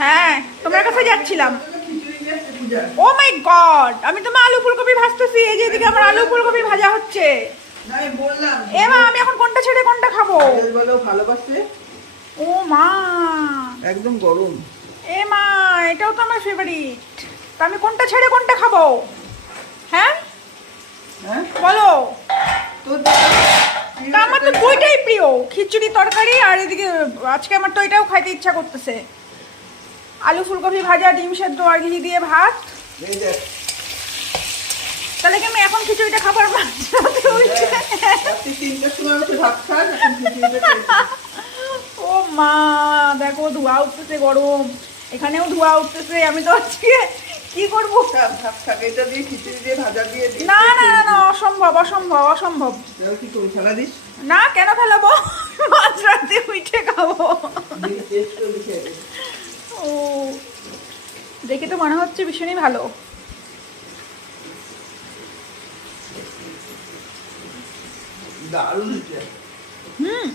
হ্যাঁ, তোমার কাছে যাচ্ছিলাম। ও মাই গড, আমি তোমার আলু ফুলকপি ভাজতেছি, এই যে এদিকে আমার আলু ফুলকপি ভাজা হচ্ছে। এমা আমি এখন কোনটা ছেড়ে কোনটা খাবো? ভালোবাসে। ও মা, একদম গরম। এ মা, এটাও তো আমার ফেভারিট। তা আমি কোনটা ছেড়ে কোনটা খাবো? হ্যাঁ হ্যাঁ বলো। তোর তা আমার তো দুইটাই প্রিয়, খিচুড়ি তরকারি আর এদিকে আজকে আমার তো এটাও খাইতে ইচ্ছা করতেছে। আলু ফুলকপি ভাজা, ডিম সেদ্ধ আর ঘি দিয়ে ভাত। এই দেখ, তাহলে কি আমি এখন খিচুড়িটা খাবার মাঝরাতে উঠে? রাত্রি 3টার সময় উঠে ভাত খাস, এখন খিচুড়িটা খেয়েছিস। ও মা, দেখো ধোঁয়া উঠতেছে, গরম এখানেও ধোঁয়া উঠতেছে। আমি তো আজকে কি করব? থাক থাক থাক, এটা দিয়ে খিচুড়ি দিয়ে ভাজা দিয়ে দিস। না না না না, অসম্ভব অসম্ভব অসম্ভব। এবার কি করবি, ফেলা দিস? না, কেন ফেলাবো? মাঝরাতে উঠে খাবো। দেখে টেস্ট করে দেখে দে। ও, দেখে তো মনে হচ্ছে ভীষণই ভালো। দারুণ হয়েছে। হুম,